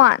1,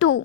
2,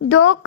2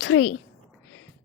3,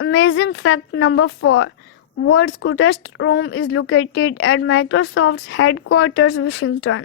Amazing fact number 4, world's coolest room is located at Microsoft's headquarters, Washington.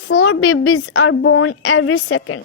4 babies are born every second.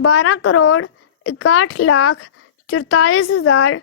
12,61,44,000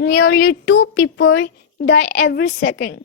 nearly 2 people die every second.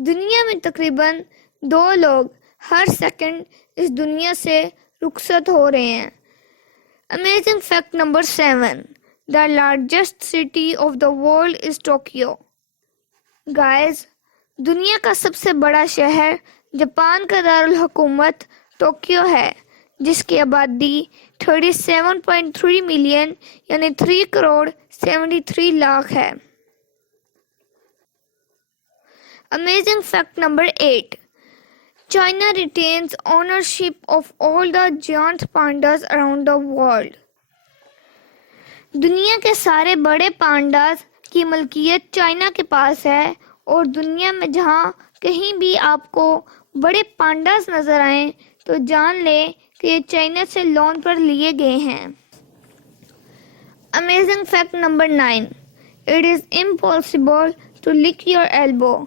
دنیا میں تقریباً 2 لوگ ہر second اس دنیا سے رخصت ہو رہے ہیں۔ Amazing fact number 7. The largest city of the world is Tokyo. Guys, دنیا کا سب سے بڑا شہر جاپان کا دارالحکومت ٹوکیو ہے، جس کی آبادی 37.3 ملین یعنی 3 کروڑ 73 لاکھ ہے۔ Amazing fact number 8. China retains ownership of all the giant pandas around the world. دنیا کے سارے بڑے پانڈاز کی ملکیت چائنا کے پاس ہے، اور دنیا میں جہاں کہیں بھی آپ کو بڑے پانڈاز نظر آئیں تو جان لیں کہ یہ چائنا سے لون پر لیے گئے ہیں۔ Amazing fact number 9. It is impossible to lick your elbow.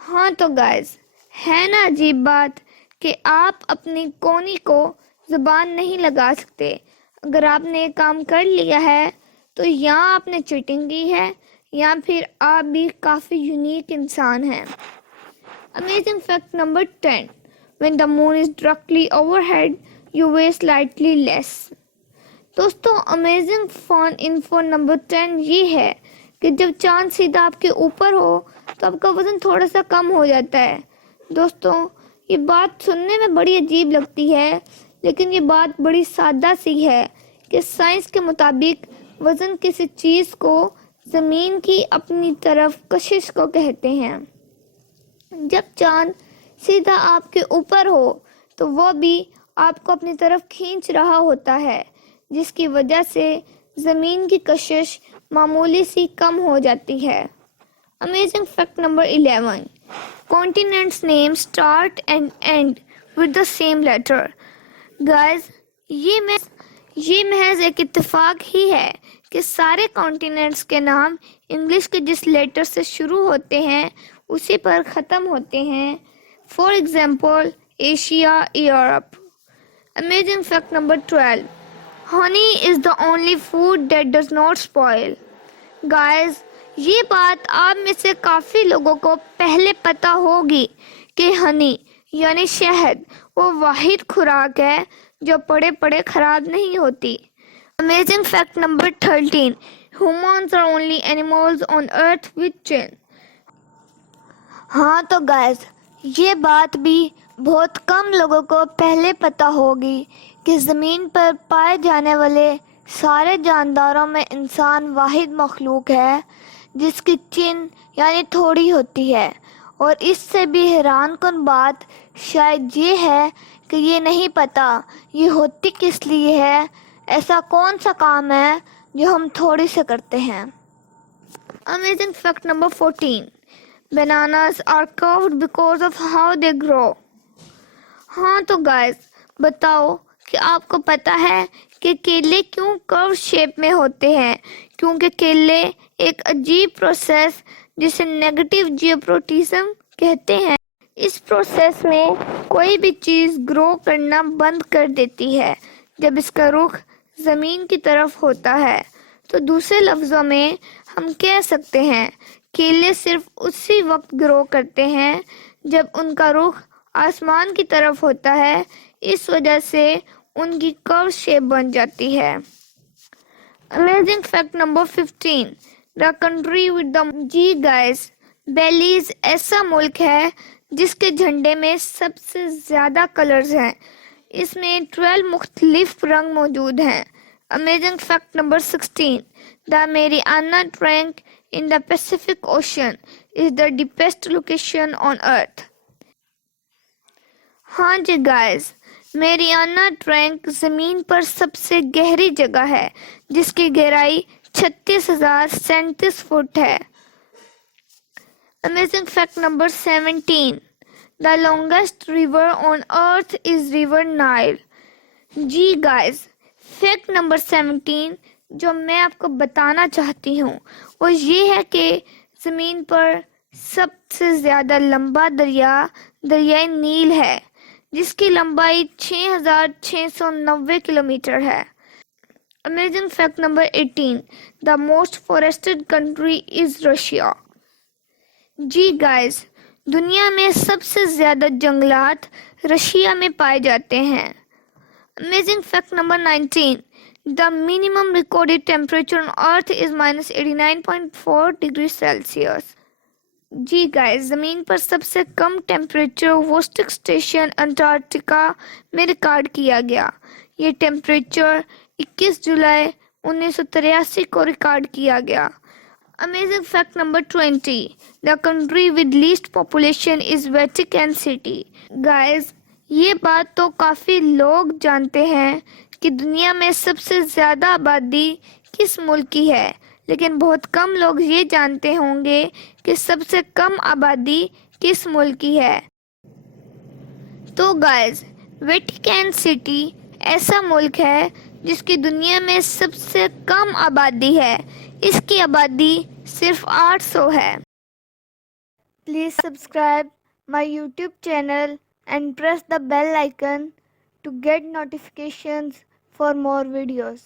ہاں تو گائز، ہے نا عجیب بات کہ آپ اپنی کونی کو زبان نہیں لگا سکتے۔ اگر آپ نے یہ کام کر لیا ہے تو یا آپ نے چیٹنگ کی ہے یا پھر آپ بھی کافی یونیک انسان ہیں۔ Amazing fact number 10. When the moon is directly overhead, you weigh slightly less. دوستو، امیزنگ فن انفو نمبر 10 یہ ہے کہ جب چاند سیدھا آپ کے اوپر ہو تو آپ کا وزن تھوڑا سا کم ہو جاتا ہے۔ دوستو، یہ بات سننے میں بڑی عجیب لگتی ہے، لیکن یہ بات بڑی سادہ سی ہے کہ سائنس کے مطابق وزن کسی چیز کو زمین کی اپنی طرف کشش کو کہتے ہیں۔ جب چاند سیدھا آپ کے اوپر ہو تو وہ بھی آپ کو اپنی طرف کھینچ رہا ہوتا ہے، جس کی وجہ سے زمین کی کشش معمولی سی کم ہو جاتی ہے۔ Amazing fact number 11. Continents name start and end with the same letter. Guys, یہ محض ایک اتفاق ہی ہے کہ سارے کانٹیننٹس کے نام انگلش کے جس لیٹر سے شروع ہوتے ہیں اسی پر ختم ہوتے ہیں۔ For example Asia, Europe. Amazing fact number 12. Honey is the only food that does not spoil. Guys, یہ بات آپ میں سے کافی لوگوں کو پہلے پتا ہوگی کہ ہنی یعنی شہد وہ واحد خوراک ہے جو پڑے پڑے خراب نہیں ہوتی۔ Amazing fact number 13. Humans are only animals on earth with chin. ہاں تو گائز، یہ بات بھی بہت کم لوگوں کو پہلے پتا ہوگی کہ زمین پر پائے جانے والے سارے جانداروں میں انسان واحد مخلوق ہے جس کی چن یعنی تھوڑی ہوتی ہے، اور اس سے بھی حیران کن بات شاید یہ ہے کہ یہ نہیں پتا یہ ہوتی کس لیے ہے، ایسا کون سا کام ہے جو ہم تھوڑی سے کرتے ہیں۔ Amazing fact number 14. Bananas are curved because of how they grow. ہاں تو گائز، بتاؤ کہ آپ کو پتا ہے کہ کیلے کیوں کرو شیپ میں ہوتے ہیں؟ کیونکہ کیلے ایک عجیب پروسیس جسے نیگیٹو جیوپروٹیزم کہتے ہیں، اس پروسیس میں کوئی بھی چیز گرو کرنا بند کر دیتی ہے جب اس کا رخ زمین کی طرف ہوتا ہے۔ تو دوسرے لفظوں میں ہم کہہ سکتے ہیں کیلے صرف اسی وقت گرو کرتے ہیں جب ان کا رخ آسمان کی طرف ہوتا ہے، اس وجہ سے ان کی کرو شیپ بن جاتی ہے۔ Amazing fact number 15. The country with the جی گائز، بیلیز ایسا ملک ہے جس کے جھنڈے میں سب سے زیادہ کلرز ہیں، اس میں 12 مختلف رنگ موجود ہیں۔ Amazing fact number 16. The Mariana Trench in the Pacific Ocean is the deepest location on Earth. ہاں جی گائز، میریانا ٹرینک زمین پر سب سے گہری جگہ ہے جس کی گہرائی 36,037 فٹ ہے۔ Amazing fact number 17. The longest river on earth is river Nile. جی گائز، فیکٹ نمبر 17 جو میں آپ کو بتانا چاہتی ہوں وہ یہ ہے کہ زمین پر سب سے زیادہ لمبا دریائے نیل ہے جس کی لمبائی 6,690 کلومیٹر ہے۔ Amazing fact number 18. The most forested country is Russia. جی گائز، دنیا میں سب سے زیادہ جنگلات رشیا میں پائے جاتے ہیں۔ Amazing fact number 19. The minimum recorded temperature on Earth is -89.4 degrees Celsius. جی گائز، زمین پر سب سے کم ٹیمپریچر ووسٹک اسٹیشن انٹارکٹیکا میں ریکارڈ کیا گیا۔ یہ ٹیمپریچر 21 جولائی 1983 کو ریکارڈ کیا گیا۔ Amazing fact number 20. The country with least population is Vatican City. Guys, یہ بات تو کافی لوگ جانتے ہیں کہ دنیا میں سب سے زیادہ آبادی کس ملک کی ہے، لیکن بہت کم لوگ یہ جانتے ہوں گے کہ سب سے کم آبادی کس ملک کی ہے۔ تو گائز، ویٹیکن سٹی ایسا ملک ہے جس کی دنیا میں سب سے کم آبادی ہے۔ اس کی آبادی صرف 800 ہے۔ Please subscribe my YouTube channel and press the bell icon to get notifications for more videos.